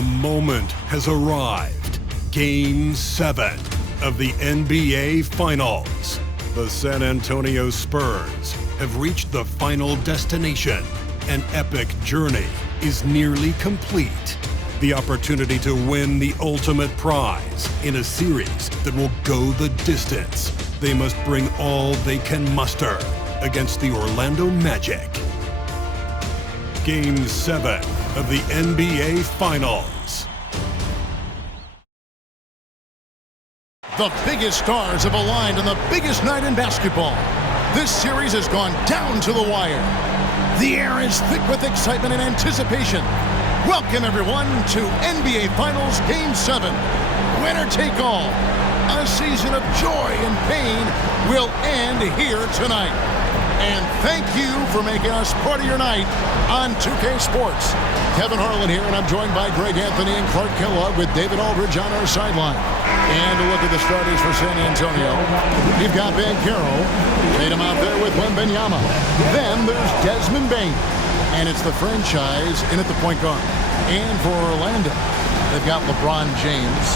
The moment has arrived. Game 7 of the NBA Finals. The San Antonio Spurs have reached the final destination. An epic journey is nearly complete. The opportunity to win the ultimate prize in a series that will go the distance. They must bring all they can muster against the Orlando Magic. Game 7 of the NBA Finals. The biggest stars have aligned on the biggest night in basketball. This series has gone down to the wire. The air is thick with excitement and anticipation. Welcome, everyone, to NBA Finals Game 7. Winner take all. A season of joy and pain will end here tonight. And thank you for making us part of your night on 2K Sports. Kevin Harlan here, and I'm joined by Greg Anthony and Clark Kellogg with David Aldridge on our sideline. And a look at the starters for San Antonio. You've got Banchero. Tatum out there with Wemby. Then there's Desmond Bane. And it's the franchise in at the point guard. And for Orlando, they've got LeBron James.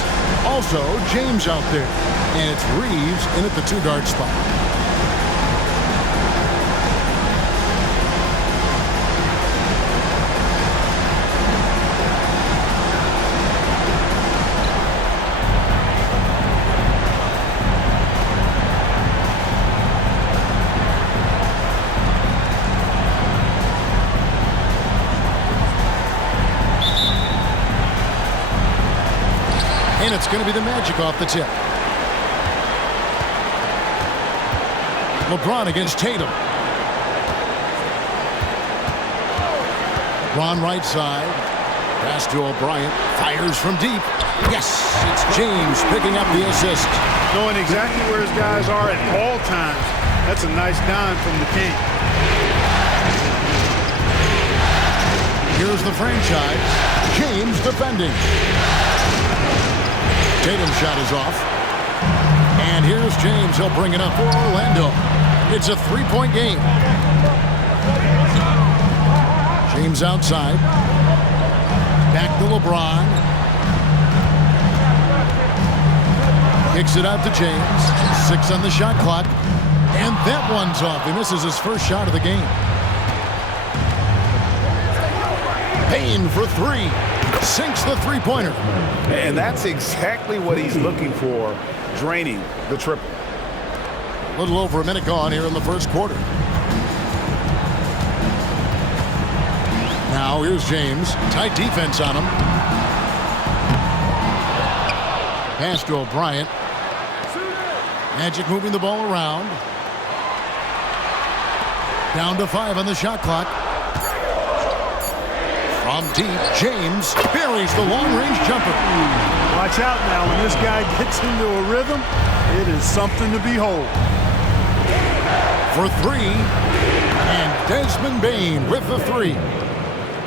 Also, James out there. And it's Reeves in at the two-guard spot. And it's going to be the Magic off the tip. LeBron against Tatum. LeBron right side. Pass to O'Brien. Fires from deep. Yes, it's James picking up the assist. Knowing exactly where his guys are at all times. That's a nice dime from the King. Here's the franchise. James defending. Tatum's shot is off. And here's James. He'll bring it up for Orlando. It's a three-point game. James outside. Back to LeBron. Kicks it out to James. 6 on the shot clock. And that one's off. He misses his first shot of the game. Payne for 3. Sinks the three-pointer. And that's exactly what he's looking for, draining the triple. A little over a minute gone here in the first quarter. Now here's James. Tight defense on him. Pass to O'Brien. Magic moving the ball around. Down to 5 on the shot clock. From deep, James buries the long-range jumper. Watch out now. When this guy gets into a rhythm, it is something to behold. For 3, and Desmond Bane with the 3.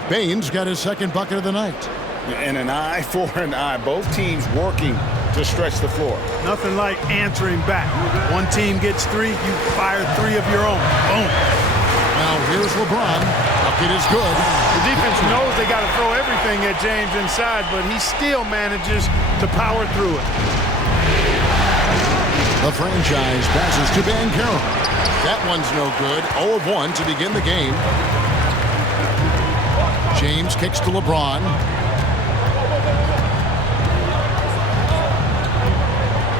Bane's got his second bucket of the night. And an eye for an eye. Both teams working to stretch the floor. Nothing like answering back. One team gets 3, you fire 3 of your own. Boom. Now here's LeBron. Bucket is good. The defense knows they got to throw everything at James inside, but he still manages to power through it. The franchise passes to Banchero. That one's no good. 0 of 1 to begin the game. James kicks to LeBron.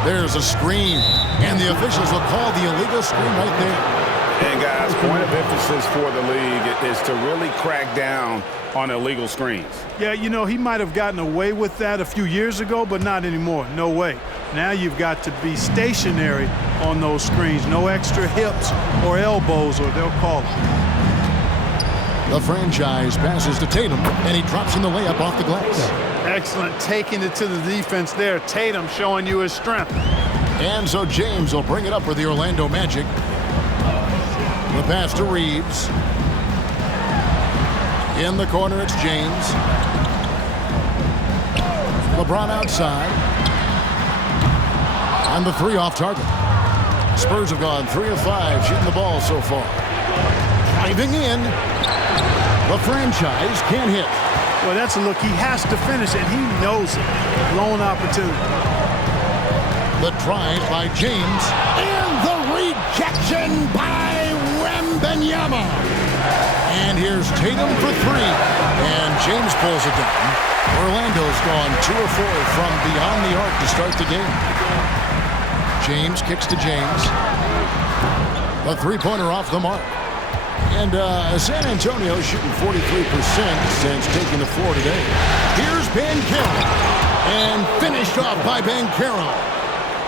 There's a screen, and the officials will call the illegal screen right there. And guys, point of emphasis for the league is to really crack down on illegal screens. Yeah, you know, he might have gotten away with that a few years ago, but not anymore. No way. Now you've got to be stationary on those screens. No extra hips or elbows, or they'll call it. The franchise passes to Tatum, and he drops in the layup off the glass. Excellent. Taking it to the defense there. Tatum showing you his strength. And so James will bring it up for the Orlando Magic. The pass to Reeves. In the corner, it's James. LeBron outside. And the 3 off target. Spurs have gone 3 of 5 shooting the ball so far. Driving in. The franchise can't hit. Well, that's a look he has to finish, and he knows it. Lone opportunity. The drive by James, and the rejection by Wemby. And here's Tatum for three, and James pulls it down. Orlando's gone 2 of 4 from beyond the arc to start the game. James kicks to James. A three-pointer off the mark. And San Antonio shooting 43% since taking the floor today. Here's Banchero. And finished off by Banchero.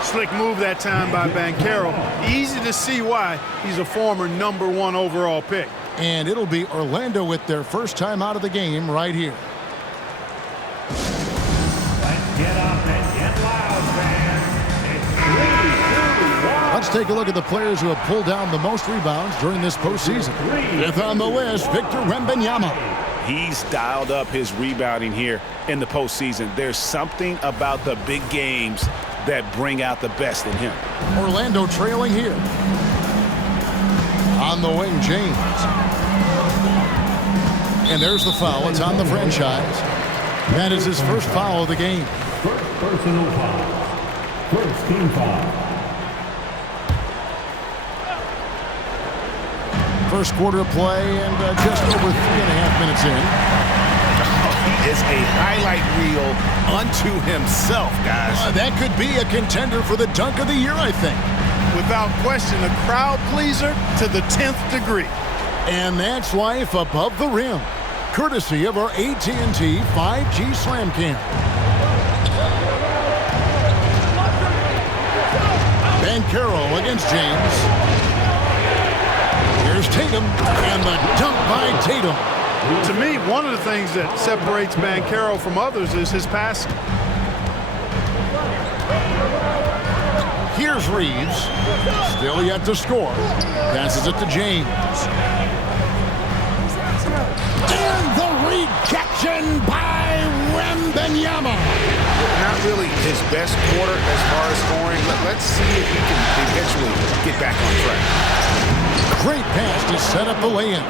Slick move that time by Banchero. Easy to see why he's a former #1 overall pick. And it'll be Orlando with their first time out of the game right here. Let's get up and get loud, fans. It's 3, 2, 1. Let's take a look at the players who have pulled down the most rebounds during this postseason. Fifth on the list, Victor Wembanyama. He's dialed up his rebounding here in the postseason. There's something about the big games that bring out the best in him. Orlando trailing here. On the wing, James. And there's the foul. It's on the franchise. That is his first foul of the game. First personal foul. First team foul. First quarter of play and just over 3.5 minutes in. He is a highlight reel unto himself, guys. That could be a contender for the dunk of the year, I think. Without question, a crowd pleaser to the 10th degree. And that's life above the rim, courtesy of our AT&T 5G Slam Cam. Banchero against James. Here's Tatum, and the dunk by Tatum. To me, one of the things that separates Banchero from others is his passing. Here's Reeves, still yet to score. Passes it to James. And the rejection by Wembanyama. Not really his best quarter as far as scoring. Let's see if he can eventually get back on track. Great pass to set up the lay-in.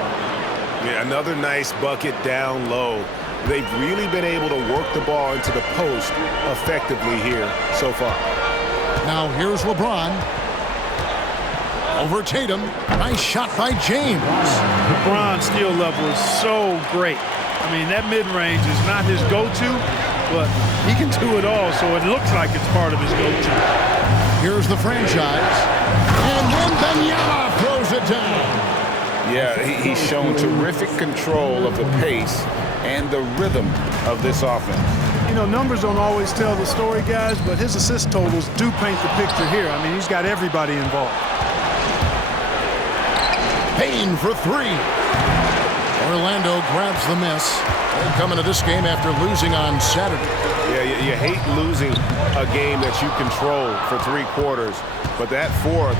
Yeah, another nice bucket down low. They've really been able to work the ball into the post effectively here so far. Now here's LeBron. Over Tatum. Nice shot by James. LeBron's steal level is so great. I mean, that mid-range is not his go-to, but he can do it all, so it looks like it's part of his go-to. Here's the franchise. And Wembanyama throws it down. Yeah, he's shown terrific control of the pace and the rhythm of this offense. You know, numbers don't always tell the story, guys, but his assist totals do paint the picture here. I mean, he's got everybody involved. Payne for three. Orlando grabs the miss. They're coming to this game after losing on Saturday. Yeah, you hate losing a game that you control for 3 quarters, but that fourth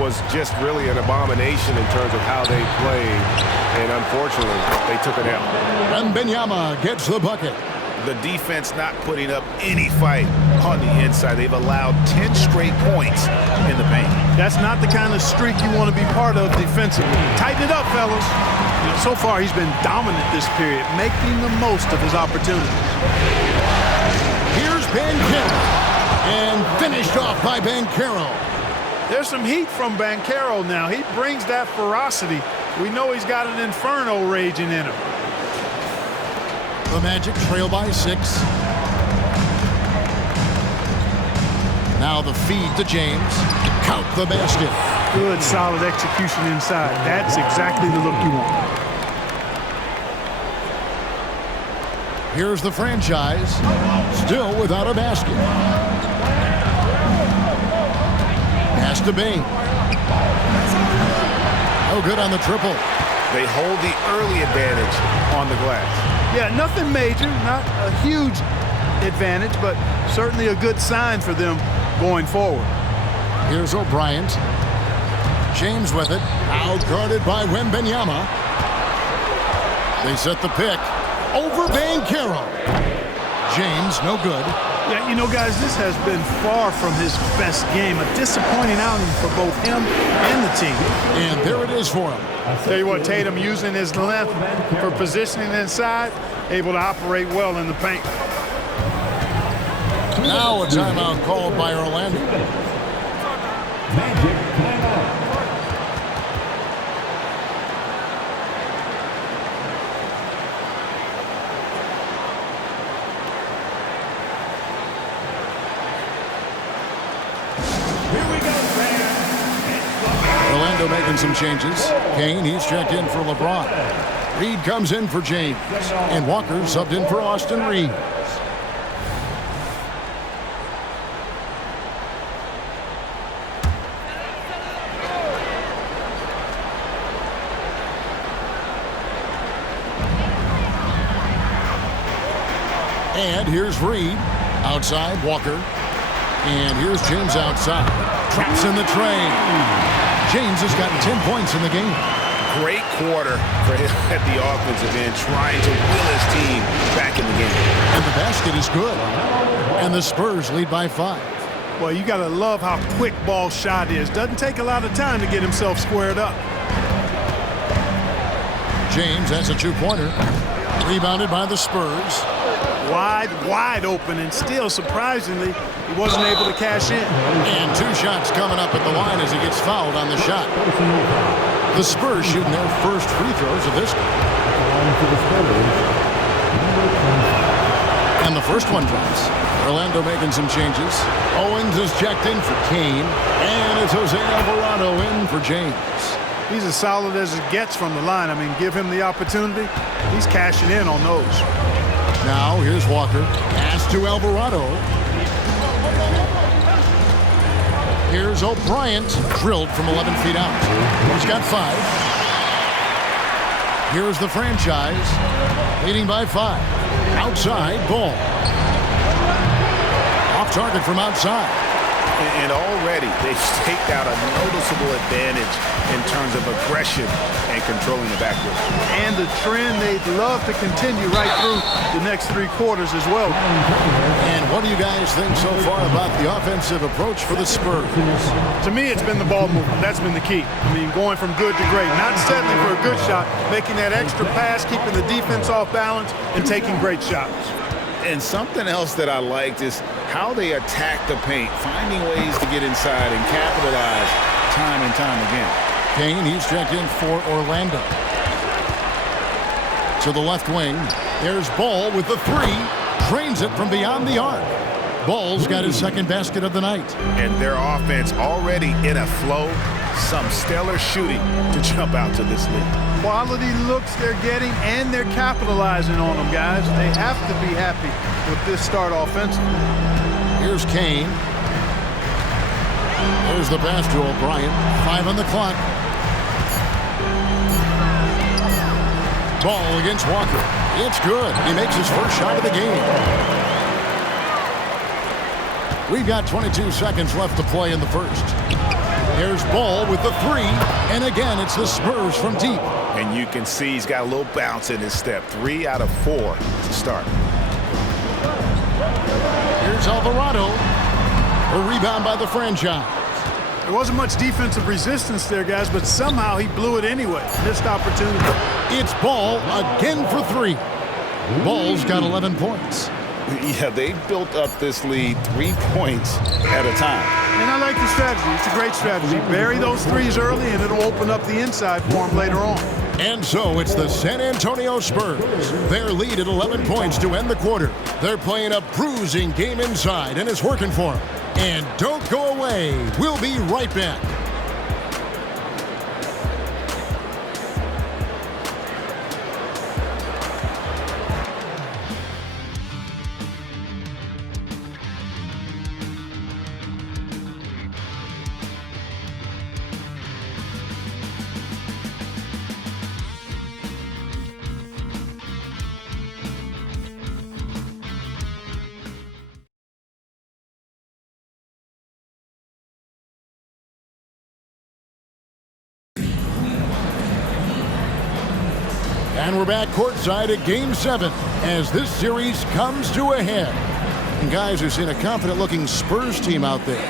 was just really an abomination in terms of how they played, and unfortunately, they took it out. Wembanyama gets the bucket. The defense not putting up any fight on the inside. They've allowed 10 straight points in the paint. That's not the kind of streak you want to be part of defensively. Tighten it up, fellas. You know, so far, he's been dominant this period, making the most of his opportunities. Here's Banchero, and finished off by Banchero. There's some heat from Banchero now. He brings that ferocity. We know he's got an inferno raging in him. The Magic trail by 6. Now the feed to James. Count the basket. Good, solid execution inside. That's exactly the look you want. Here's the franchise. Still without a basket. Pass to Bain. No good on the triple. They hold the early advantage on the glass. Yeah, nothing major, not a huge advantage, but certainly a good sign for them going forward. Here's O'Brien. James with it. Out guarded by Wembanyama. They set the pick. Over Banchero. James, no good. Yeah, you know, guys, this has been far from his best game. A disappointing outing for both him and the team. And there it is for him. Tell you what, Tatum using his length for positioning inside, able to operate well in the paint. Now a timeout called by Orlando. Magic timeout. Here we go, fans. Orlando making some changes. Kane, he's checked in for LeBron. Reed comes in for James. And Walker subbed in for Austin Reeves. And here's Reed. Outside, Walker. And here's James outside. Traps in the train. James has gotten 10 points in the game. Great quarter for him at the offensive end, trying to will his team back in the game. And the basket is good. And the Spurs lead by 5. Well, you got to love how quick ball shot is. Doesn't take a lot of time to get himself squared up. James has a 2-pointer. Rebounded by the Spurs. Wide open, and still, surprisingly, he wasn't able to cash in. And 2 shots coming up at the line as he gets fouled on the shot. The Spurs shooting their first free throws of this game. And the first one drops. Orlando making some changes. Owens is checked in for Kane. And it's Jose Alvarado in for James. He's as solid as it gets from the line. I mean, give him the opportunity. He's cashing in on those. Now, here's Walker. Pass to Alvarado. Here's O'Brien. Drilled from 11 feet out. He's got 5. Here's the franchise. Leading by 5. Outside, Ball. Off target from outside. And already they've staked out a noticeable advantage in terms of aggression and controlling the backcourt. And the trend they'd love to continue right through the next 3 quarters as well. And what do you guys think so far about the offensive approach for the Spurs? To me, it's been the ball movement. That's been the key. I mean, going from good to great. Not settling for a good shot, making that extra pass, keeping the defense off balance, and taking great shots. And something else that I liked is how they attack the paint, finding ways to get inside and capitalize time and time again. Kane, he's checked in for Orlando. To the left wing, there's Ball with the 3. Drains it from beyond the arc. Ball's got his second basket of the night. And their offense already in a flow. Some stellar shooting to jump out to this lead. Quality looks they're getting, and they're capitalizing on them, guys. They have to be happy with this start offensively. Here's Kane. There's the pass to O'Brien. 5 on the clock. Ball against Walker. It's good. He makes his first shot of the game. We've got 22 seconds left to play in the first. There's Ball with the 3. And again, it's the Spurs from deep. And you can see he's got a little bounce in his step. 3 out of 4 to start. Here's Alvarado. A rebound by the franchise. There wasn't much defensive resistance there, guys, but somehow he blew it anyway. Missed opportunity. It's Ball again for 3. Ball's got 11 points. Yeah, they built up this lead 3 points at a time. And I like the strategy. It's a great strategy. Bury those 3s early, and it'll open up the inside for him later on. And so it's the San Antonio Spurs. Their lead at 11 points to end the quarter. They're playing a bruising game inside, and it's working for them. And don't go away. We'll be right back. And we're back courtside at Game 7 as this series comes to a head. And guys, we've seen a confident-looking Spurs team out there.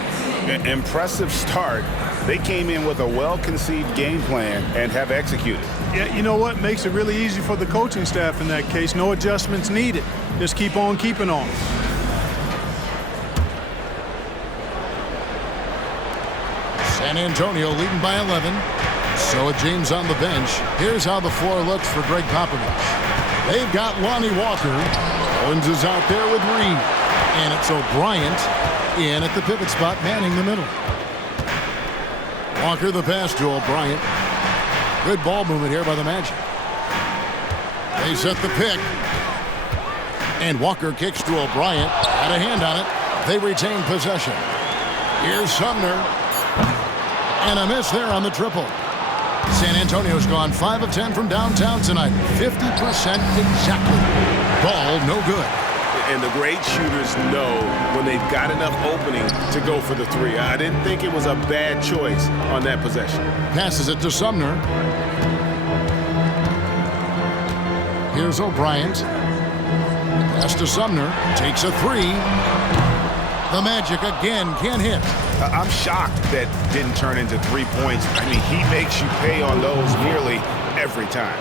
Impressive start. They came in with a well-conceived game plan and have executed. Yeah, you know what? Makes it really easy for the coaching staff in that case. No adjustments needed. Just keep on keeping on. San Antonio leading by 11. So with James on the bench, here's how the floor looks for Greg Popovich. They've got Lonnie Walker. Owens is out there with Reed. And it's O'Brien in at the pivot spot, manning the middle. Walker the pass to O'Brien. Good ball movement here by the Magic. They set the pick. And Walker kicks to O'Brien. Had a hand on it. They retain possession. Here's Sumner. And a miss there on the triple. San Antonio's gone 5 of 10 from downtown tonight. 50% exactly. Ball no good. And the great shooters know when they've got enough opening to go for the three. I didn't think it was a bad choice on that possession. Passes it to Sumner. Here's O'Brien. Pass to Sumner. Takes a three. The Magic again can't hit. I'm shocked that didn't turn into 3 points. I mean, he makes you pay on those nearly every time.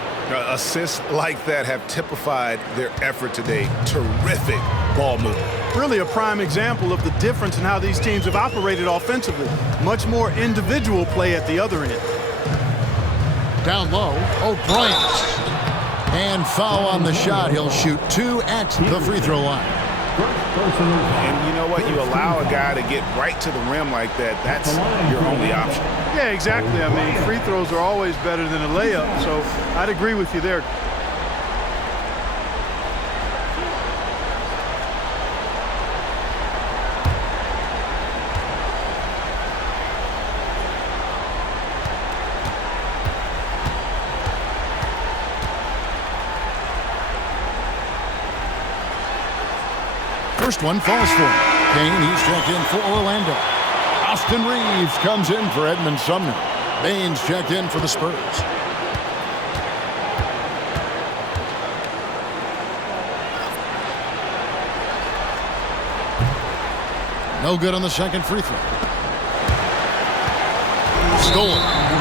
Assists like that have typified their effort today. Terrific ball movement. Really a prime example of the difference in how these teams have operated offensively. Much more individual play at the other end. Down low, O'Brien. And foul on the shot. He'll shoot 2 at the free throw line. And you know what? You allow a guy to get right to the rim like that. That's your only option. Yeah, exactly. I mean, free throws are always better than a layup, so I'd agree with you there. First one falls for him. Kane, he's checked in for Orlando. Austin Reeves comes in for Edmund Sumner. Baines checked in for the Spurs. No good on the second free throw. Stolen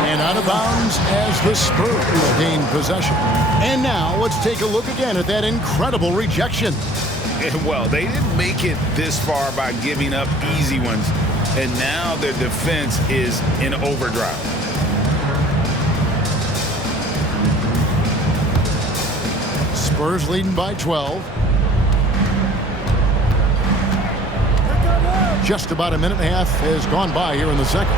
and out of bounds as the Spurs gain possession. And now let's take a look again at that incredible rejection. Well, they didn't make it this far by giving up easy ones, and now their defense is in overdrive. Spurs leading by 12. Just about a minute and a half has gone by here in the second.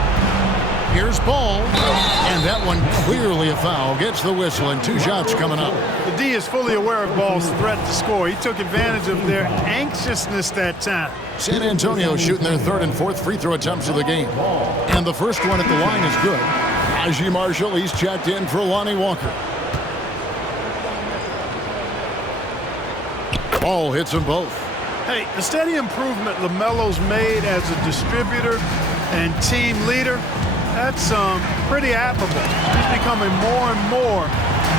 Here's Ball, and that one clearly a foul. Gets the whistle, and 2 shots coming up. The D is fully aware of Ball's threat to score. He took advantage of their anxiousness that time. San Antonio shooting their 3rd and 4th free throw attempts of the game. And the first one at the line is good. Najee Marshall, he's checked in for Lonnie Walker. Ball hits them both. Hey, the steady improvement Lamelo's made as a distributor and team leader, that's pretty admirable. He's becoming more and more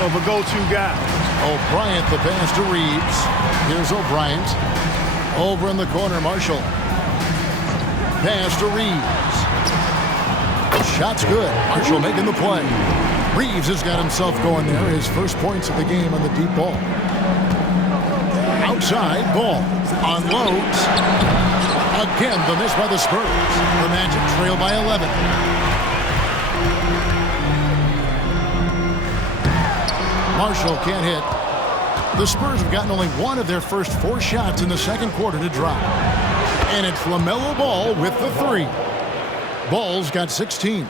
of a go-to guy. O'Brien the pass to Reeves. Here's O'Brien. Over in the corner, Marshall. Pass to Reeves. Shot's good. Marshall making the play. Reeves has got himself going there. His first points of the game on the deep ball. Outside, Ball unloads. Again, the miss by the Spurs. The Magic trail by 11. Marshall can't hit. The Spurs have gotten only one of their first 4 shots in the second quarter to drop. And it's Lamelo Ball with the 3. Ball's got 16.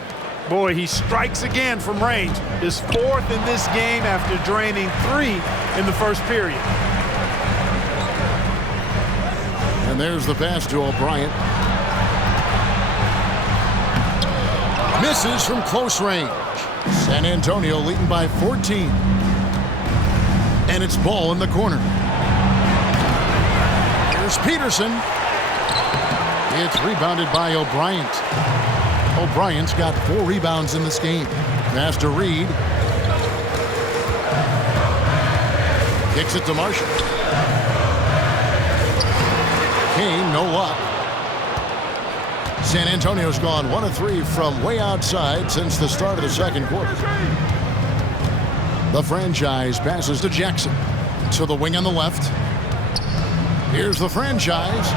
Boy, he strikes again from range. His 4th in this game after draining 3 in the first period. And there's the pass to O'Brien. Misses from close range. San Antonio leading by 14. And it's Ball in the corner. Here's Peterson. It's rebounded by O'Brien. O'Brien's got 4 rebounds in this game. Pass to Reed. Kicks it to Marshall. Kane, no luck. San Antonio's gone 1 of 3 from way outside since the start of the second quarter. The franchise passes to Jackson. To the wing on the left. Here's the franchise.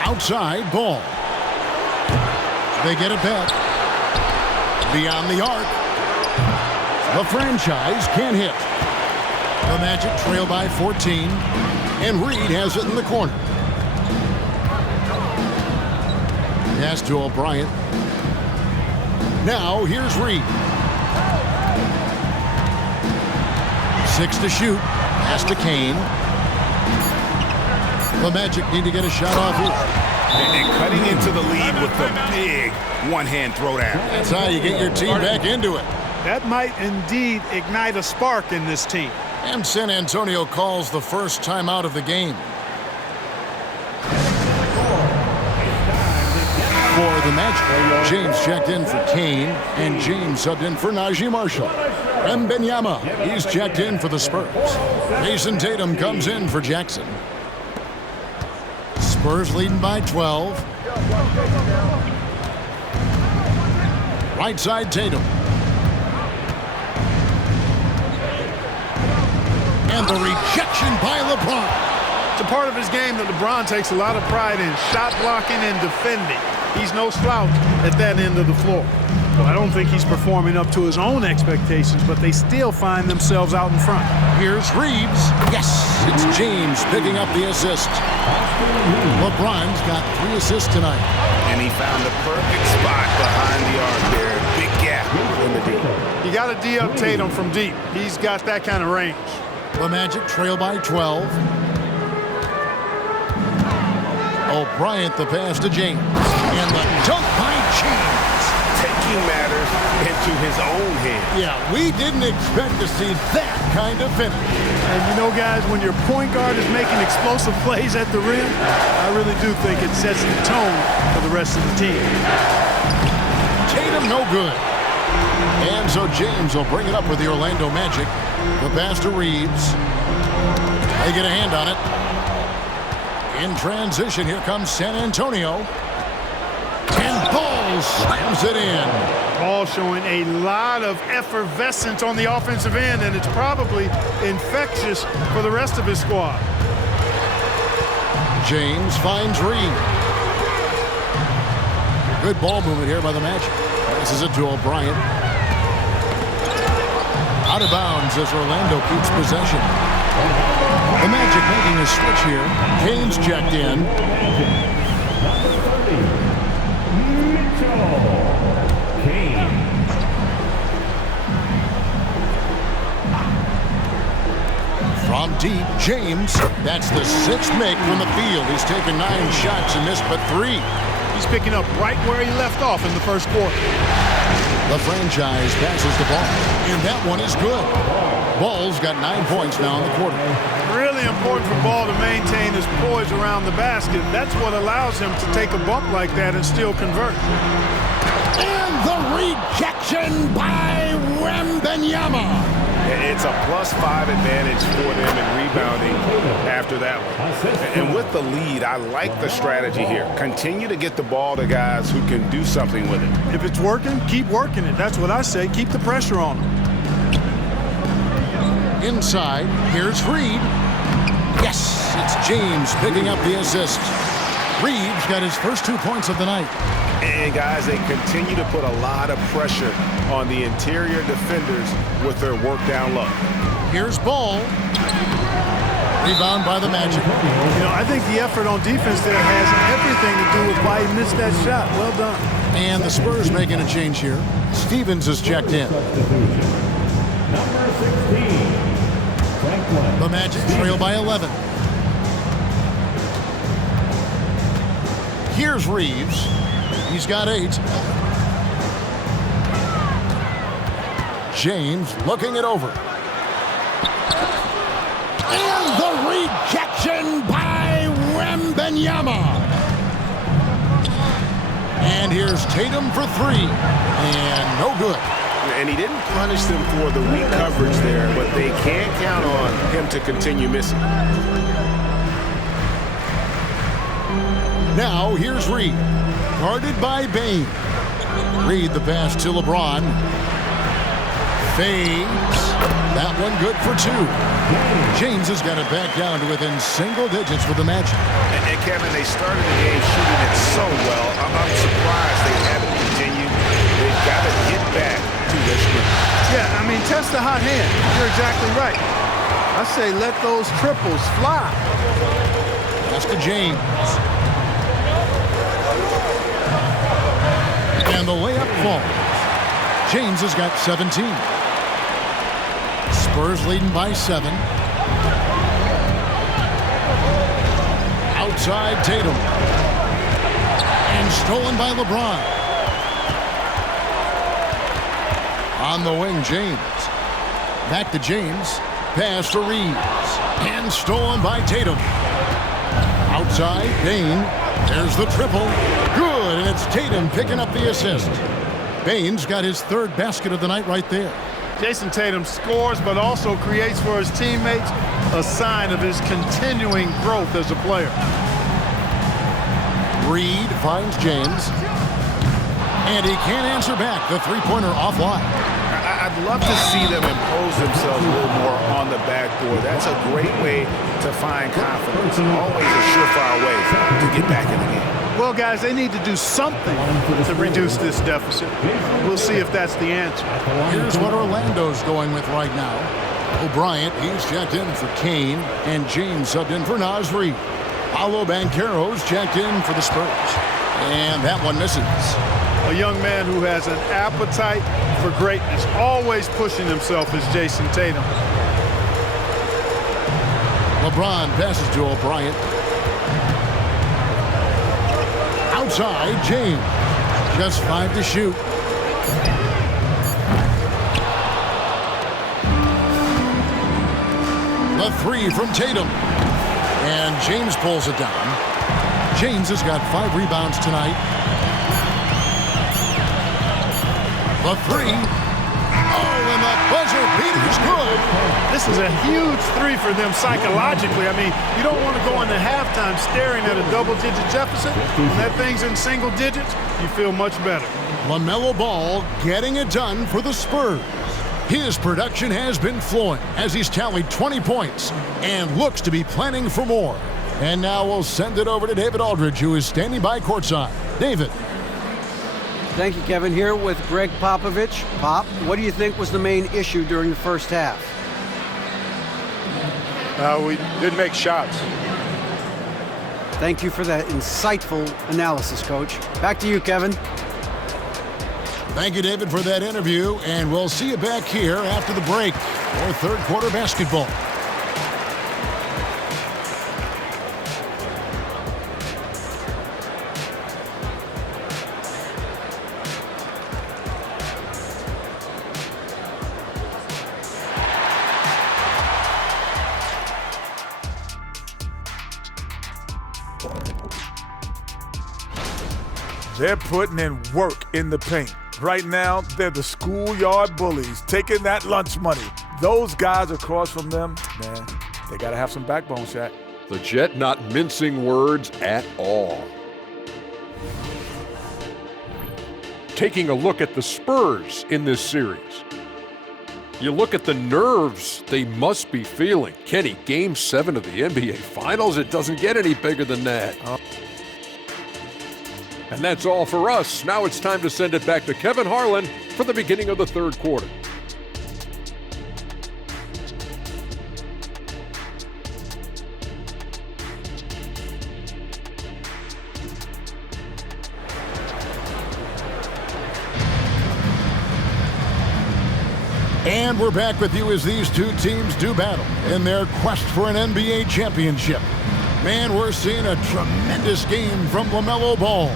Outside ball. They get it back. Beyond the arc. The franchise can't hit. The Magic trail by 14. And Reed has it in the corner. Pass to O'Brien. Now here's Reed. 6 to shoot. Pass to Kane. The Magic need to get a shot off here. And cutting into the lead with the big one-hand throwdown. That's how you get your team back into it. That might indeed ignite a spark in this team. And San Antonio calls the first timeout of the game. For the Magic, James checked in for Kane, and James subbed in for Najee Marshall. Wemby, he's checked in for the Spurs. Jason Tatum comes in for Jackson. Spurs leading by 12. Right side Tatum. And the rejection by LeBron. It's a part of his game that LeBron takes a lot of pride in, shot blocking and defending. He's no slouch at that end of the floor. Well, I don't think he's performing up to his own expectations, but they still find themselves out in front. Here's Reeves. Yes, it's James picking up the assist. LeBron's got 3 assists tonight. And he found the perfect spot behind the arc there. Big gap in the deep. You got to D-up Tatum from deep. He's got that kind of range. The Magic trail by 12. O'Brien the pass to James. And the dunk by James. Taking matters into his own hands. Yeah, we didn't expect to see that kind of finish. And you know, guys, when your point guard is making explosive plays at the rim, I really do think it sets the tone for the rest of the team. Tatum no good. And so James will bring it up with the Orlando Magic. The pass to Reeves. They get a hand on it. In transition, here comes San Antonio. And Ball slams it in. Ball showing a lot of effervescence on the offensive end, and it's probably infectious for the rest of his squad. James finds Reed. Good ball movement here by the Magic. Passes it to O'Brien. Out of bounds as Orlando keeps possession. The Magic making a switch here. Kane's checked in. From deep, James. That's the 6th make from the field. He's taken 9 shots and missed but 3. He's picking up right where he left off in the first quarter. The franchise passes the ball, and that one is good. Ball's got 9 points now in the quarter. Really important for Ball to maintain his poise around the basket. That's what allows him to take a bump like that and still convert. And the rejection by Wemby. It's a +5 advantage for them in rebounding after that one. And with the lead, I like the strategy here. Continue to get the ball to guys who can do something with it. If it's working, keep working it. That's what I say. Keep the pressure on him. Inside, here's Reed. Yes, it's James picking up the assist. Reed's got his first 2 points of the night. And guys, they continue to put a lot of pressure on the interior defenders with their work down low. Here's Ball. Rebound by the Magic. You know, I think the effort on defense there has everything to do with why he missed that shot. Well done. And the Spurs making a change here. Stevens is checked in. The Magic trail by 11. Here's Reeves. He's got 8. James looking it over. And the rejection by Wemby. And here's Tatum for 3. And no good. And he didn't punish them for the weak coverage there, but they can't count on him to continue missing. Now here's Reed. Guarded by Bain. Reed the pass to LeBron. Fades. That one good for 2. James has got it back down to within single digits with the match. And Kevin, they started the game shooting it so well. I'm surprised they haven't continued. They've got to get back to their script. Yeah, I mean, test the hot hand. You're exactly right. I say let those triples fly. Pass to James. And the layup falls. James has got 17. Spurs leading by 7. Outside Tatum. And stolen by LeBron. On the wing, James. Back to James. Pass to Reeves. And stolen by Tatum. Outside, Bain. There's the triple. Good, and it's Tatum picking up the assist. Bain's got his 3rd basket of the night right there. Jason Tatum scores, but also creates for his teammates, a sign of his continuing growth as a player. Reed finds James. And he can't answer back. The three-pointer offline. I'd love to see them impose themselves a little more on the backboard. That's a great way to find confidence. Always a surefire way to get back in the game. Well, guys, they need to do something to reduce this deficit. We'll see if that's the answer. Here's what Orlando's going with right now. O'Bryant, he's checked in for Kane, and James subbed in for Naz Reid. Paulo Banchero's checked in for the Spurs. And that one misses. A young man who has an appetite for greatness, always pushing himself, is Jason Tatum. LeBron passes to O'Bryant. Outside, James. Just 5 to shoot. The 3 from Tatum. And James pulls it down. James has got 5 rebounds tonight. The 3. Oh, and the buzzer beater's good. This is a huge 3 for them psychologically. I mean, you don't want to go into halftime staring at a double-digit deficit. When that thing's in single digits, you feel much better. Lamelo Ball getting it done for the Spurs. His production has been flowing as he's tallied 20 points and looks to be planning for more. And now we'll send it over to David Aldridge, who is standing by courtside. David. Thank you, Kevin. Here with Greg Popovich. Pop, what do you think was the main issue during the first half? We didn't make shots. Thank you for that insightful analysis, Coach. Back to you, Kevin. Thank you, David, for that interview, and we'll see you back here after the break for third quarter basketball. They're putting in work in the paint. Right now, they're the schoolyard bullies, taking that lunch money. Those guys across from them, man, they got to have some backbone, Shaq. The Jet not mincing words at all. Taking a look at the Spurs in this series. You look at the nerves they must be feeling. Kenny, Game 7 of the NBA Finals, it doesn't get any bigger than that. And that's all for us. Now it's time to send it back to Kevin Harlan for the beginning of the third quarter. And we're back with you as these two teams do battle in their quest for an NBA championship. Man, we're seeing a tremendous game from LaMelo Ball.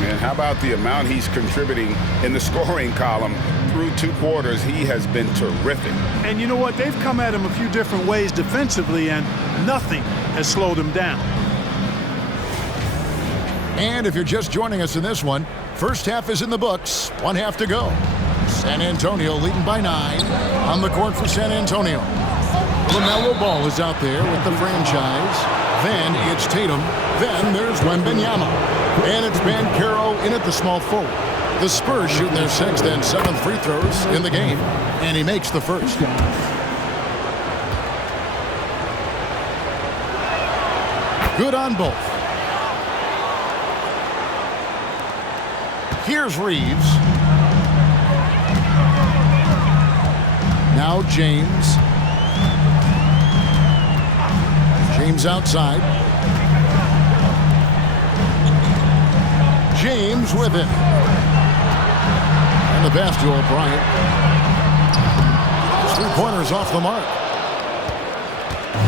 Man, how about the amount he's contributing in the scoring column through 2 quarters? He has been terrific. And you know what? They've come at him a few different ways defensively, and nothing has slowed him down. And if you're just joining us in this one, first half is in the books, 1 half to go. San Antonio leading by 9 on the court for San Antonio. LaMelo Ball is out there with the franchise Then it's Tatum. Then there's Wemby. And it's Banchero in at the small forward. The Spurs shooting their 6th and 7th free throws in the game, and he makes the first. Good on both. Here's Reeves. Now James. James outside. James with it. And the pass to O'Brien. 3-pointers off the mark.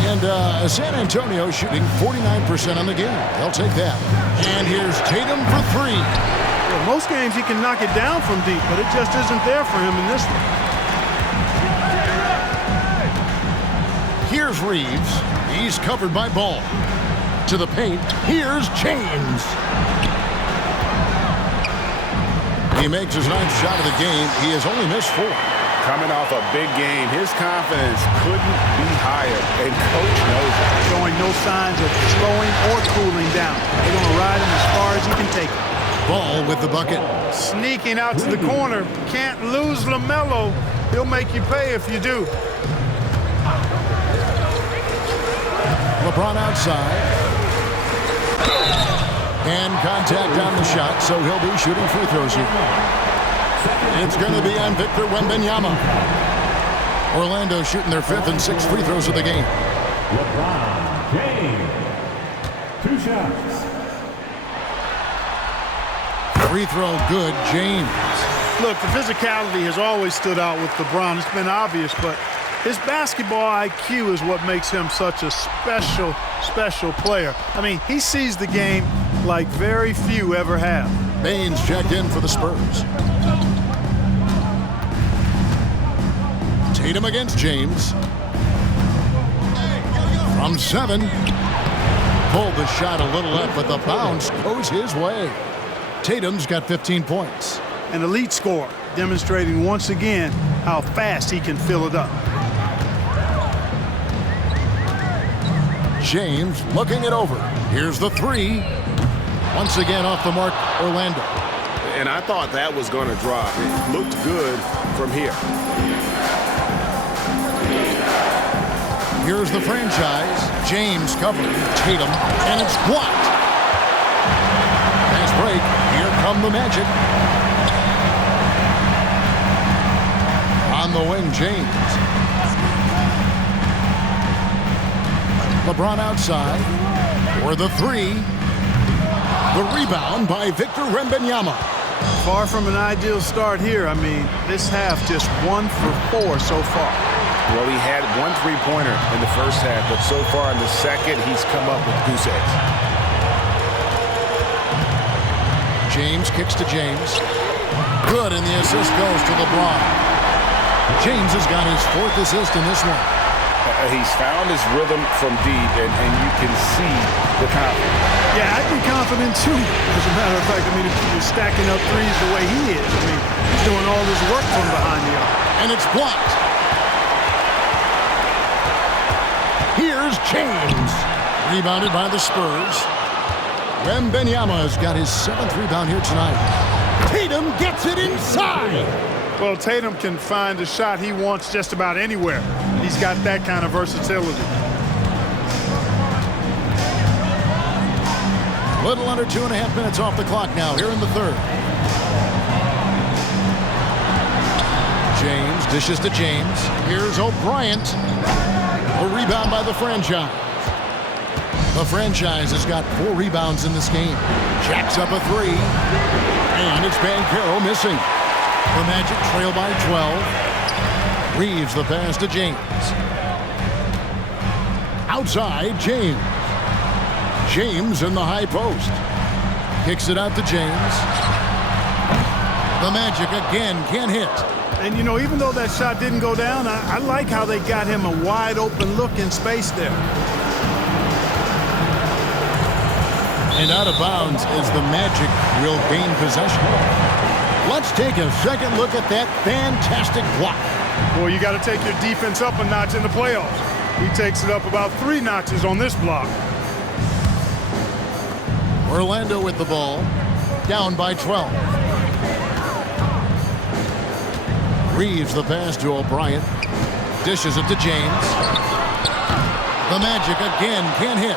And San Antonio shooting 49% on the game. They'll take that. And here's Tatum for 3. Well, most games he can knock it down from deep, but it just isn't there for him in this one. Here's Reeves. He's covered by Ball. To the paint. Here's James. He makes his 9th shot of the game. He has only missed 4. Coming off a big game, his confidence couldn't be higher, and Coach knows it. Showing no signs of slowing or cooling down. They're going to ride him as far as he can take it. Ball with the bucket. Sneaking out to the corner. Can't lose Lamelo. He'll make you pay if you do. LeBron outside. And contact on the shot, so he'll be shooting free throws here. It's going to be on Victor Wembanyama. Orlando shooting their 5th and 6th free throws of the game. LeBron James. 2 shots. Free throw good, James. Look, the physicality has always stood out with LeBron. It's been obvious, but his basketball IQ is what makes him such a special, special player. I mean, he sees the game like very few ever have. Baines checked in for the Spurs. Tatum against James. From 7. Pulled the shot a little left, but the bounce goes his way. Tatum's got 15 points. An elite scorer, demonstrating once again how fast he can fill it up. James looking it over. Here's the 3. Once again off the mark, Orlando. And I thought that was going to drop. It looked good from here. Here's the franchise. James covering Tatum, and it's blocked. Nice break. Here come the Magic. On the wing, James. LeBron outside for the 3. The rebound by Victor Wembanyama. Far from an ideal start here. I mean, this half just 1 for 4 so far. Well, he had 1 3-pointer in the first half, but so far in the second, he's come up with goose eggs. James kicks to James. Good, and the assist goes to LeBron. James has got his 4th assist in this one. He's found his rhythm from deep, and you can see the confidence. Yeah, I'd be confident too. As a matter of fact, I mean, if you're stacking up threes the way he is, I mean, he's doing all this work from behind the arc. And it's blocked. Here's James. Rebounded by the Spurs. Wembanyama's got his 7th rebound here tonight. Tatum gets it inside. Well, Tatum can find a shot he wants just about anywhere. He's got that kind of versatility. Little under 2.5 minutes off the clock now here in the 3rd. James dishes to James. Here's O'Brien. A rebound by the franchise. The franchise has got 4 rebounds in this game. Jacks up a 3. And it's Banchero missing. The Magic trail by 12. Reeves the pass to James. Outside, James. James in the high post. Kicks it out to James. The Magic again can't hit. And, you know, even though that shot didn't go down, I like how they got him a wide open look in space there. And out of bounds as the Magic will gain possession. Let's take a second look at that fantastic block. Well, you got to take your defense up a notch in the playoffs. He takes it up about 3 notches on this block. Orlando with the ball, down by 12. Reeves the pass to O'Brien. Dishes it to James. The Magic again can't hit.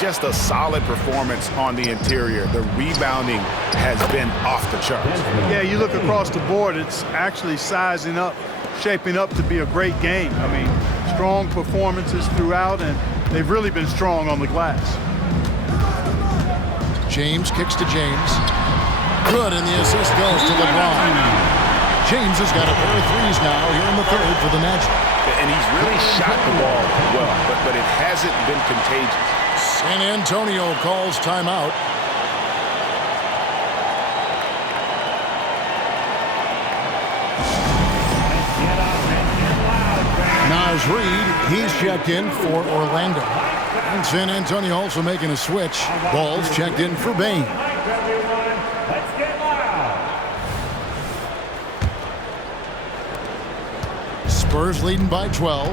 Just a solid performance on the interior. The rebounding has been off the charts. Yeah, you look across the board, it's actually sizing up, shaping up to be a great game. I mean, strong performances throughout, and they've really been strong on the glass. James kicks to James. Good, and the assist goes to LeBron. James has got a pair of threes now here in the third for the Magic. And he's really shot the ball well, but it hasn't been contagious. San Antonio calls timeout. Naz Reid, he's checked in for Orlando. And San Antonio also making a switch. Ball's checked in for Bain. Spurs leading by 12.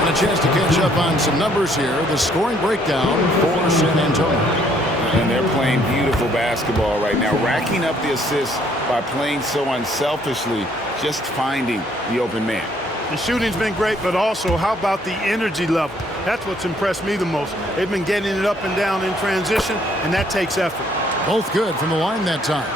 And a chance to catch up on some numbers here. The scoring breakdown for San Antonio. And they're playing beautiful basketball right now, racking up the assists by playing so unselfishly, just finding the open man. The shooting's been great, but also how about the energy level? That's what's impressed me the most. They've been getting it up and down in transition, and that takes effort. Both good from the line that time.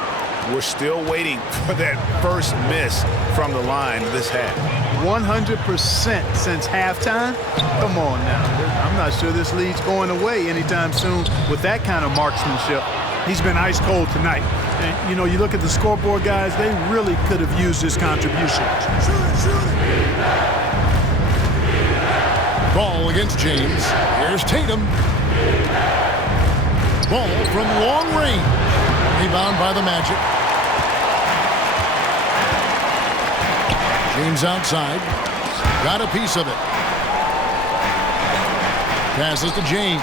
We're still waiting for that first miss from the line this half. 100% since halftime? Come on now. I'm not sure this lead's going away anytime soon with that kind of marksmanship. He's been ice cold tonight. And, you know, you look at the scoreboard, guys, they really could have used his contribution. Ball against James. Here's Tatum. Ball from long range. Rebound by the Magic. James outside. Got a piece of it. Passes to James.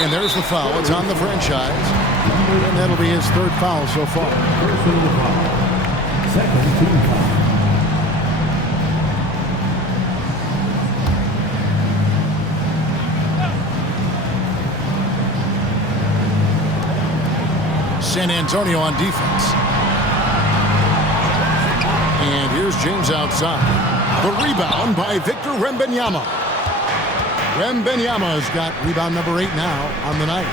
And there's the foul. It's on the franchise. And that'll be his third foul so far. Second team foul. San Antonio on defense. And here's James outside. The rebound by Victor Wembanyama. Wembanyama's got rebound number 8 now on the night.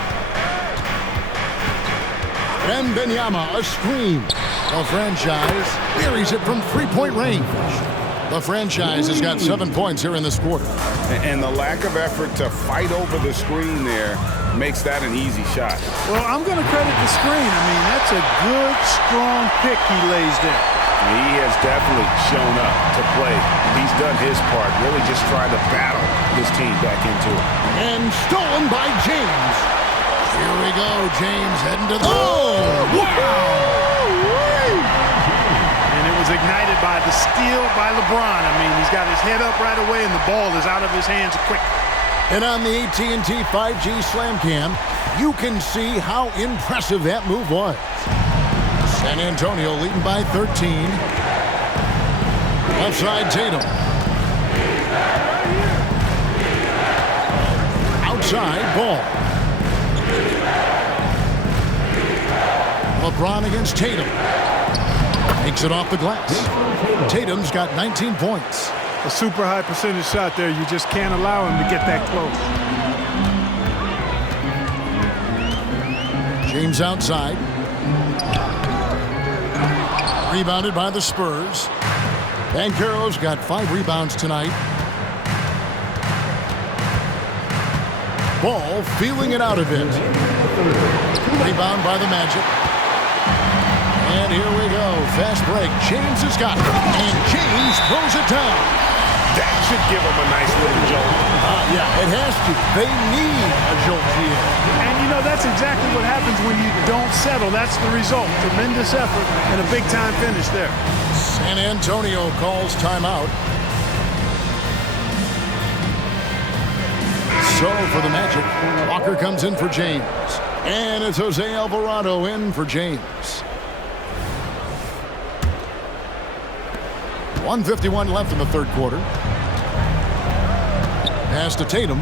Wembanyama, a screen. The franchise buries it from three-point range. The franchise has got 7 points here in this quarter. And the lack of effort to fight over the screen there makes that an easy shot. Well, I'm going to credit the screen. I mean, that's a good, strong pick he lays there. He has definitely shown up to play. He's done his part, really just trying to battle his team back into it. And stolen by James. Here we go, James heading to the... Oh! Wow! And it was ignited by the steal by LeBron. I mean, he's got his head up right away, and the ball is out of his hands quick. And on the AT&T 5G Slam Cam, you can see how impressive that move was. San Antonio leading by 13. Outside Tatum. Outside Ball. LeBron against Tatum. Takes it off the glass. Tatum's got 19 points. A super high percentage shot there. You just can't allow him to get that close. James outside. Rebounded by the Spurs. Banchero's got 5 rebounds tonight. Ball feeling it out a bit. Rebound by the Magic. And here we go. Fast break. James has got it. And James throws it down. That should give him a nice little jolt. Yeah, it has to. They need a jolt here. And, you know, that's exactly what happens when you don't settle. That's the result. Tremendous effort and a big-time finish there. San Antonio calls timeout. So for the Magic, Walker comes in for James. And it's Jose Alvarado in for James. 1:51 left in the third quarter. Pass to Tatum.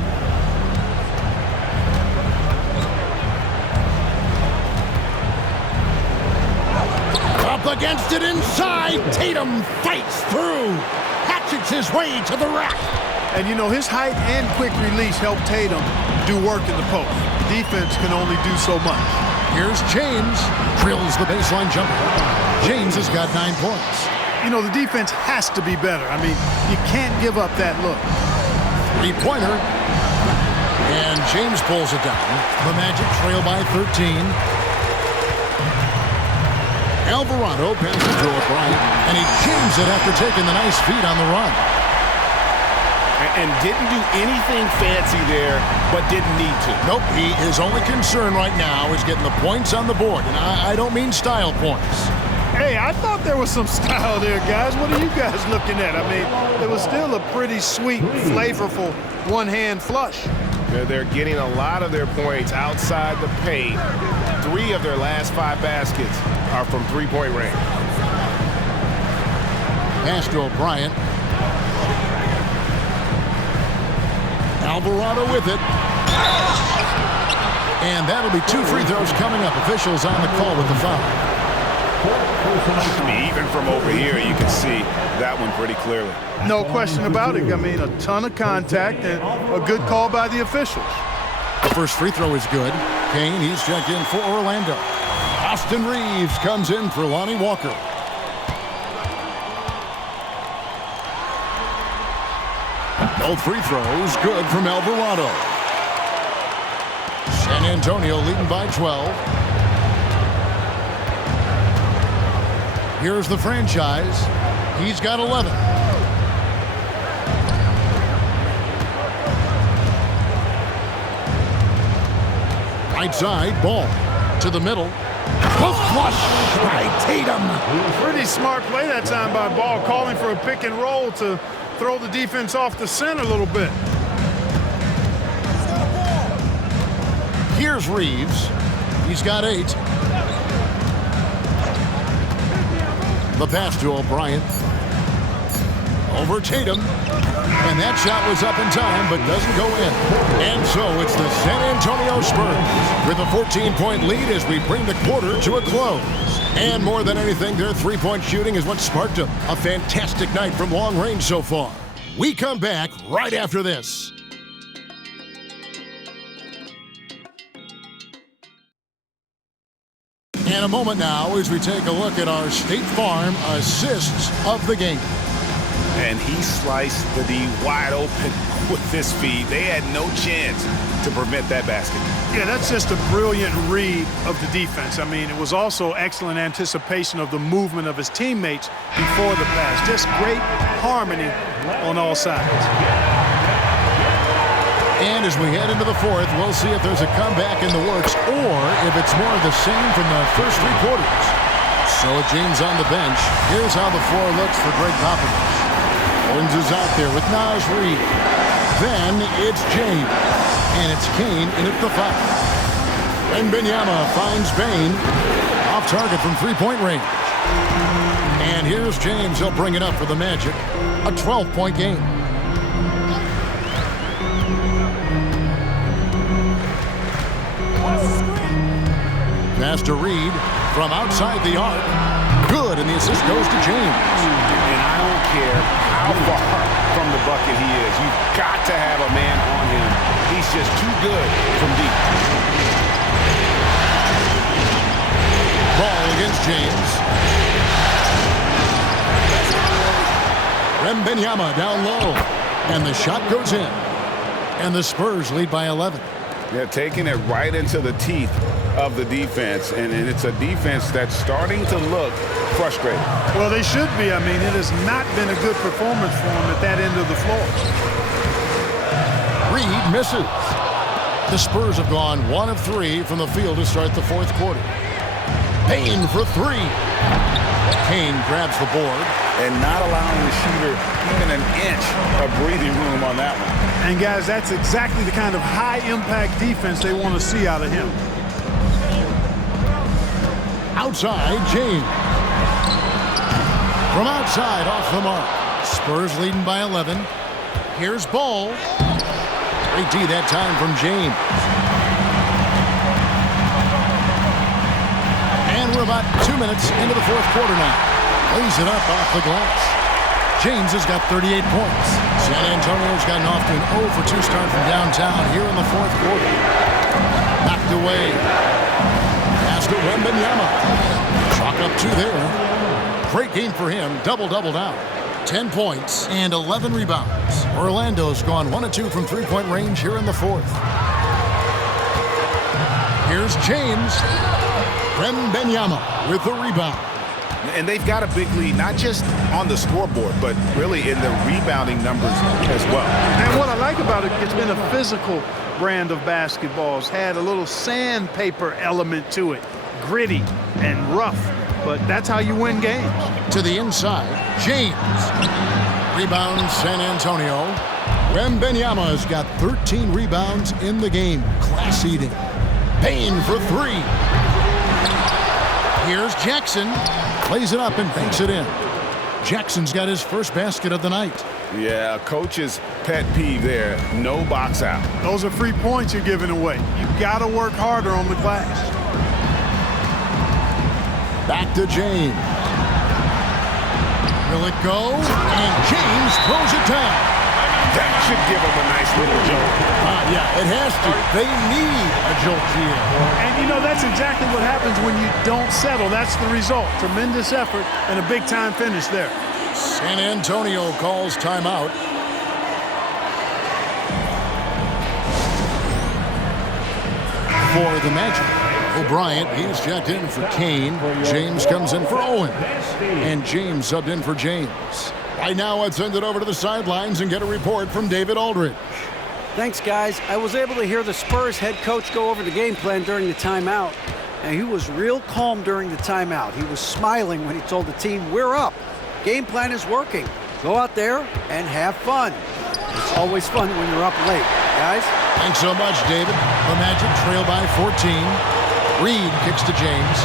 Up against it inside. Tatum fights through. Hatchets his way to the rack. And, you know, his height and quick release help Tatum do work in the post. Defense can only do so much. Here's James. Drills the baseline jumper. James has got 9 points. You know, the defense has to be better. I mean, you can't give up that look. Three-pointer. And James pulls it down. The Magic trail by 13. Alvarado passes to O'Brien, and he jams it after taking the nice feed on the run. And didn't do anything fancy there, but didn't need to. Nope, his only concern right now is getting the points on the board. And I don't mean style points. Hey, I thought there was some style there, guys. What are you guys looking at? I mean, it was still a pretty sweet, flavorful one-hand flush. They're getting a lot of their points outside the paint. 3 of their last 5 baskets are from three-point range. Pass to O'Brien. Alvarado with it. And that'll be 2 free throws coming up. Officials on the call with the foul. I mean, even from over here, you can see that one pretty clearly. No question about it. I mean, a ton of contact and a good call by the officials. The first free throw is good. Kane, he's checked in for Orlando. Austin Reeves comes in for Lonnie Walker. Both free throws good from Alvarado. San Antonio leading by 12. Here's the franchise. He's got 11. Right side, ball to the middle. Flush by Tatum. Pretty smart play that time by Ball, calling for a pick and roll to throw the defense off the center a little bit. Here's Reeves. He's got 8. The pass to O'Brien. Over Tatum. And that shot was up in time, but doesn't go in. And so it's the San Antonio Spurs with a 14-point lead as we bring the quarter to a close. And more than anything, their three-point shooting is what sparked them. A fantastic night from long range so far. We come back right after this. And a moment now as we take a look at our State Farm assists of the game. And he sliced the D wide open with this feed. They had no chance to prevent that basket. Yeah, that's just a brilliant read of the defense. I mean, it was also excellent anticipation of the movement of his teammates before the pass. Just great harmony on all sides. And as we head into the fourth, we'll see if there's a comeback in the works or if it's more of the same from the first 3 quarters. So James on the bench. Here's how the floor looks for Greg Popovich. Owens is out there with Naz Reid. Then it's James. And it's Kane in at the 5. And Wemby finds Bain. Off target from 3-point range. And here's James. He'll bring it up for the Magic. A 12-point game. Pass to Reed from outside the arc. Good, and the assist goes to James. And I don't care how far from the bucket he is. You've got to have a man on him. He's just too good from deep. Ball against James. Wemby down low. And the shot goes in. And the Spurs lead by 11. They're taking it right into the teeth of the defense, and it's a defense that's starting to look frustrated. Well, they should be. I mean, it has not been a good performance for them at that end of the floor. Reed misses. The Spurs have gone 1 of 3 from the field to start the fourth quarter. Payne for 3. Kane grabs the board. And not allowing the shooter even an inch of breathing room on that one. And, guys, that's exactly the kind of high-impact defense they want to see out of him. Outside, James. From outside, off the mark. Spurs leading by 11. Here's Ball. Great D that time from James. And we're about 2 minutes into the fourth quarter now. Lays it up off the glass. James has got 38 points. San Antonio's gotten off to an 0 for 2 start from downtown here in the fourth quarter. Knocked away. Pass to Wemby. Chalk up 2 there. Great game for him. Double-double now. 10 points and 11 rebounds. Orlando's gone 1 of 2 from three-point range here in the fourth. Here's James. Wemby with the rebound. And they've got a big lead, not just on the scoreboard, but really in the rebounding numbers as well. And what I like about it, it's been a physical brand of basketball. It's had a little sandpaper element to it, gritty and rough, but that's how you win games. To the inside, James. Rebound, San Antonio. Wemby has got 13 rebounds in the game. Class eating. Payne for 3. Here's Jackson. Plays it up and banks it in. Jackson's got his first basket of the night. Yeah, coach's pet peeve there. No box out. Those are free points you're giving away. You've got to work harder on the glass. Back to James. Will it go? And James throws it down. That should give them a nice little jolt. Yeah, it has to. They need a jolt here. And, you know, that's exactly what happens when you don't settle. That's the result. Tremendous effort and a big-time finish there. San Antonio calls timeout. For the Magic, O'Brien, he's checked in for Kane. James comes in for Owen. And James subbed in for James. Right now, let's send it over to the sidelines and get a report from David Aldridge. Thanks, guys. I was able to hear the Spurs head coach go over the game plan during the timeout, and he was real calm during the timeout. He was smiling when he told the team, we're up. Game plan is working. Go out there and have fun. It's always fun when you're up late, guys. Thanks so much, David. The Magic trail by 14. Reed kicks to James.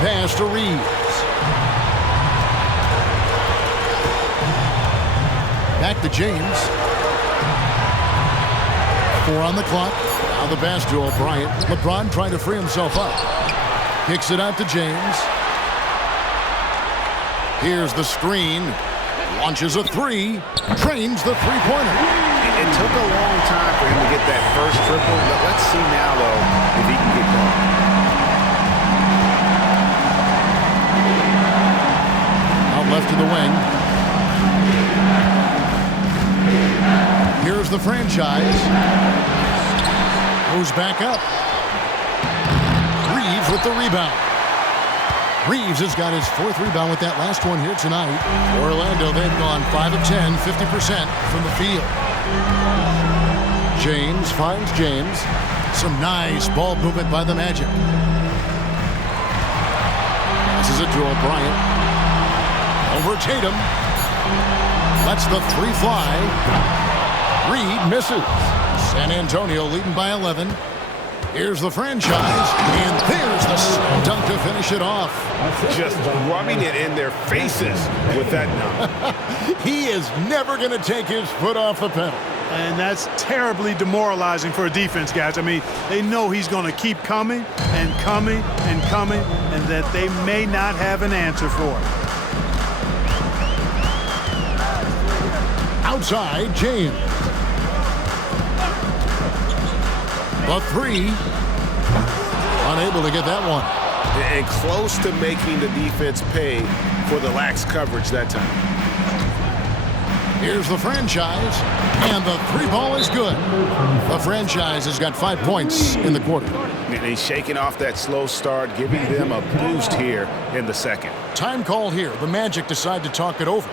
Pass to Reed. Back to James. 4 on the clock. Now the pass to O'Brien. LeBron trying to free himself up. Kicks it out to James. Here's the screen. Launches a 3. Trains the three-pointer. It took a long time for him to get that first triple. But let's see now, though, if he can get going. Out left to the wing. Here's the franchise. Goes back up. Reeves with the rebound. Reeves has got his 4th rebound with that last one here tonight. Orlando, they've gone 5 of 10, 50% from the field. James finds James. Some nice ball movement by the Magic. This is a to O'Brien. Over Tatum. Lets the 3 fly. Reed misses. San Antonio leading by 11. Here's the franchise, and there's the slam dunk to finish it off. Just rubbing it in their faces with that dunk. He is never going to take his foot off the pedal. And that's terribly demoralizing for a defense, guys. I mean, they know he's going to keep coming and coming and coming, and that they may not have an answer for it. Outside, James. The 3. Unable to get that one. And close to making the defense pay for the lax coverage that time. Here's the franchise, and the 3 ball is good. The franchise has got 5 points in the quarter. And he's shaking off that slow start, giving them a boost here in the second. Time called here. The Magic decide to talk it over.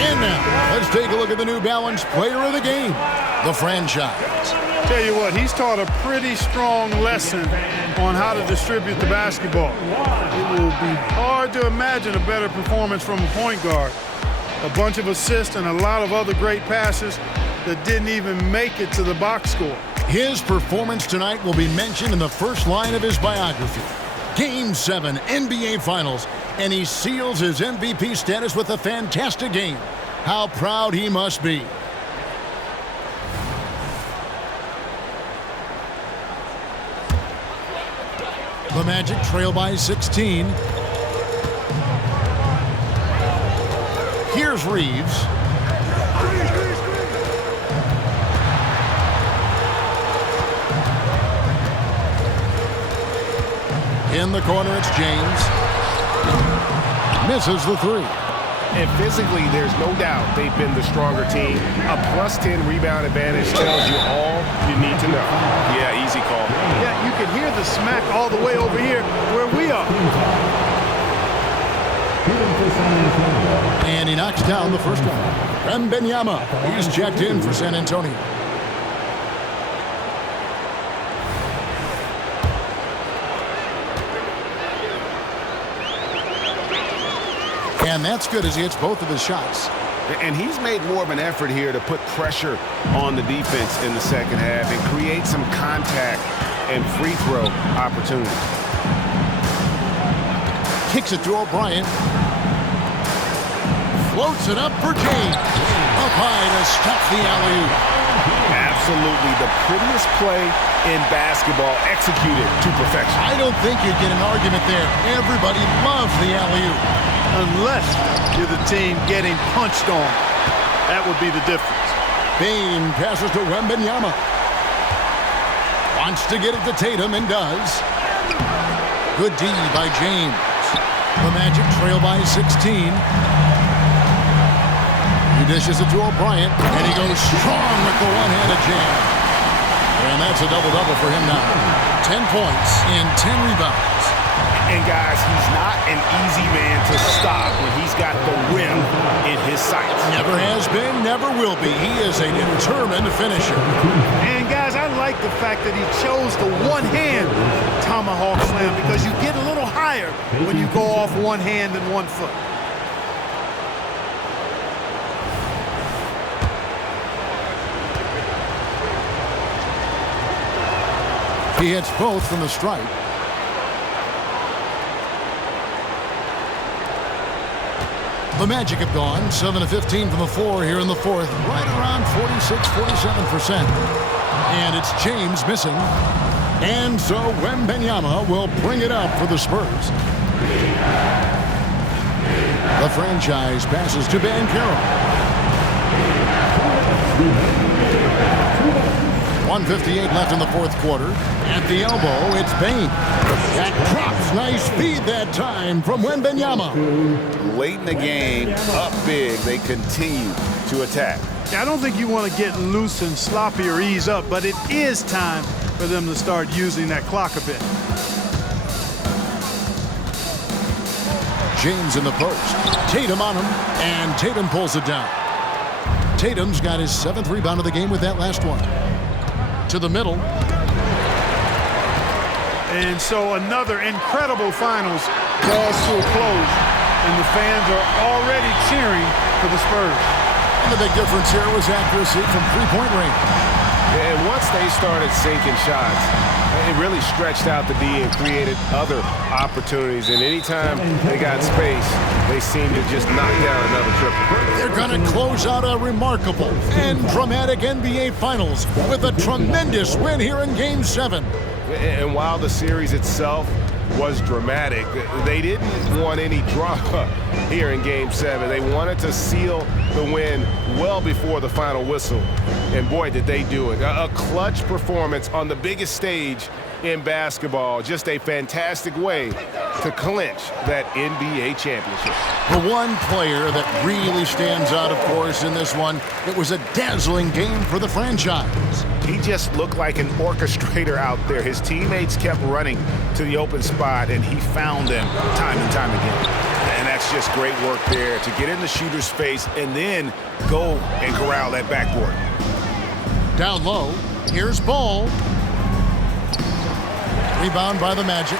And now, let's take a look at the New Balance player of the game, the franchise. Tell you what, he's taught a pretty strong lesson on how to distribute the basketball. It will be hard to imagine a better performance from a point guard. A bunch of assists and a lot of other great passes. that didn't even make it to the box score. His performance tonight will be mentioned in the first line of his biography. Game 7 NBA Finals, and he seals his MVP status with a fantastic game. How proud he must be. The Magic trail by 16. Here's Reeves. In the corner, it's James. Misses the three. And physically, there's no doubt they've been the stronger team. A +10 rebound advantage tells you all you need to know. Yeah, easy call. Yeah, you can hear the smack all the way over here where we are. And he knocks down the first one. Wembenyama, he's checked in for San Antonio. And that's good as he hits both of his shots. And he's made more of an effort here to put pressure on the defense in the second half and create some contact and free throw opportunities. Kicks it to O'Brien. Floats it up for James. Up high to stop the alley-oop. Absolutely the prettiest play in basketball, executed to perfection. I don't think you'd get an argument there. Everybody loves the alley-oop. Unless you're the team getting punched on. That would be the difference. Bain passes to Wembenyama. Wants to get it to Tatum and does. Good D by James. The Magic trail by 16. He dishes it to O'Brien, and he goes strong with the one-handed jam. And that's a double-double for him now. 10 points and 10 rebounds. And guys, he's not an easy man to stop when he's got the rim in his sights. Never has been, never will be. He is a determined finisher. And guys, I like the fact that he chose the one-hand tomahawk slam because you get a little higher when you go off one hand and one foot. He hits both from the stripe. The Magic have gone 7 of 15 from the floor here in the fourth, right around 46-47%. And it's James missing. And so Wembenyama will bring it up for the Spurs. The franchise passes to Banchero. 1:58 left in the fourth quarter. At the elbow, it's Bain. That drops. Nice feed that time from Wembenyama. Late in the game, up big, they continue to attack. I don't think you want to get loose and sloppy or ease up, but it is time for them to start using that clock a bit. James in the post. Tatum on him, and Tatum pulls it down. Tatum's got his 7th rebound of the game with that last one. To the middle. And so another incredible finals draws to a close, and the fans are already cheering for the Spurs. And the big difference here was accuracy from three-point range. And once they started sinking shots, it really stretched out the D and created other opportunities. And anytime they got space, they seemed to just knock down another triple. They're going to close out a remarkable and dramatic NBA Finals with a tremendous win here in Game 7. And while the series itself was dramatic, they didn't want any drama here in Game 7. They wanted to seal the win well before the final whistle. And boy, did they do it. A clutch performance on the biggest stage in basketball. Just a fantastic way to clinch that NBA championship. The one player that really stands out, of course, in this one, it was a dazzling game for the franchise. He just looked like an orchestrator out there. His teammates kept running to the open spot, and he found them time and time again. And that's just great work there to get in the shooter's face and then go and corral that backboard. Down low, here's Ball. Rebound by the Magic.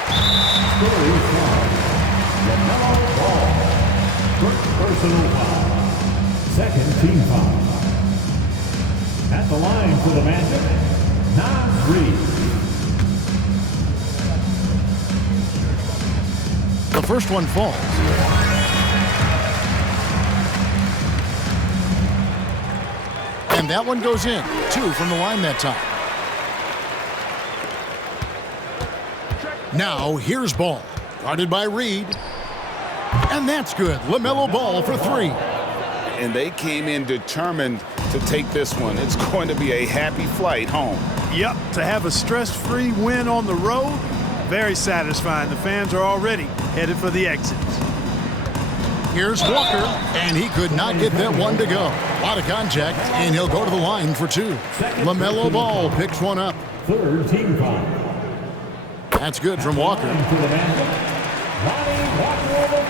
Lamelo Ball. First personal foul. Second team foul. At the line for the Magic, Nas Reed. The first one falls. And that one goes in. 2 from the line that time. Now here's Ball. Guarded by Reed. And that's good. Lamelo Ball for 3. And they came in determined to take this one. It's going to be a happy flight home. Yep, to have a stress-free win on the road, very satisfying. The fans are already headed for the exits. Here's Walker, and he could not get that one to go. A lot of contact, and he'll go to the line for 2. Lamelo Ball picks one up. Third team foul. That's good from Walker. To the Magic, Walker over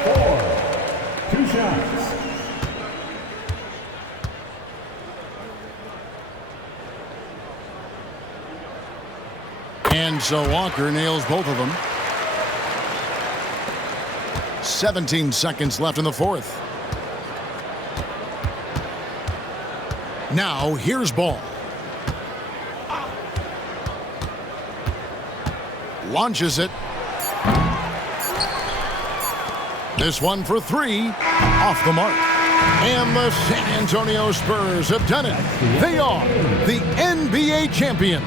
4. 2 shots. And so Walker nails both of them. 17 seconds left in the fourth. Now here's Ball. Launches it. This one for 3. Off the mark. And the San Antonio Spurs have done it. They are the NBA champions.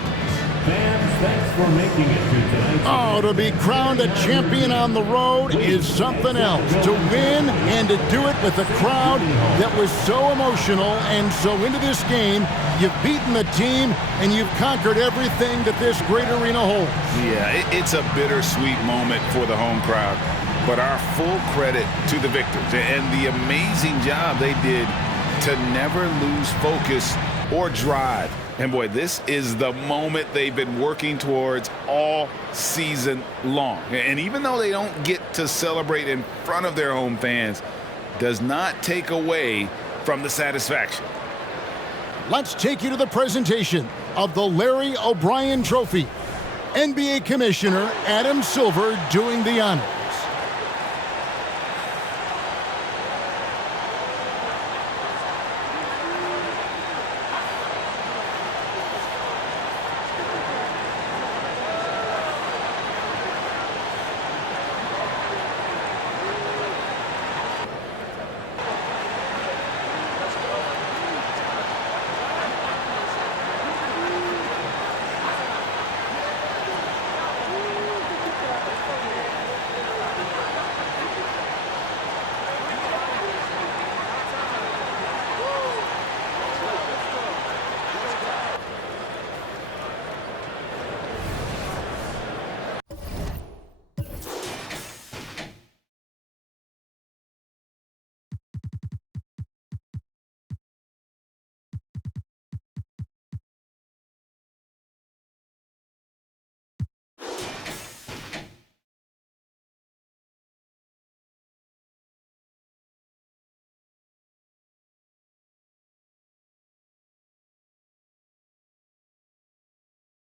Fans, thanks for making it to tonight. Oh, to be crowned a champion on the road is something else. To win and to do it with a crowd that was so emotional and so into this game, you've beaten the team and you've conquered everything that this great arena holds. Yeah, it's a bittersweet moment for the home crowd, but our full credit to the victors and the amazing job they did to never lose focus or drive. And boy, this is the moment they've been working towards all season long. And even though they don't get to celebrate in front of their home fans, does not take away from the satisfaction. Let's take you to the presentation of the Larry O'Brien Trophy. NBA Commissioner Adam Silver doing the honors.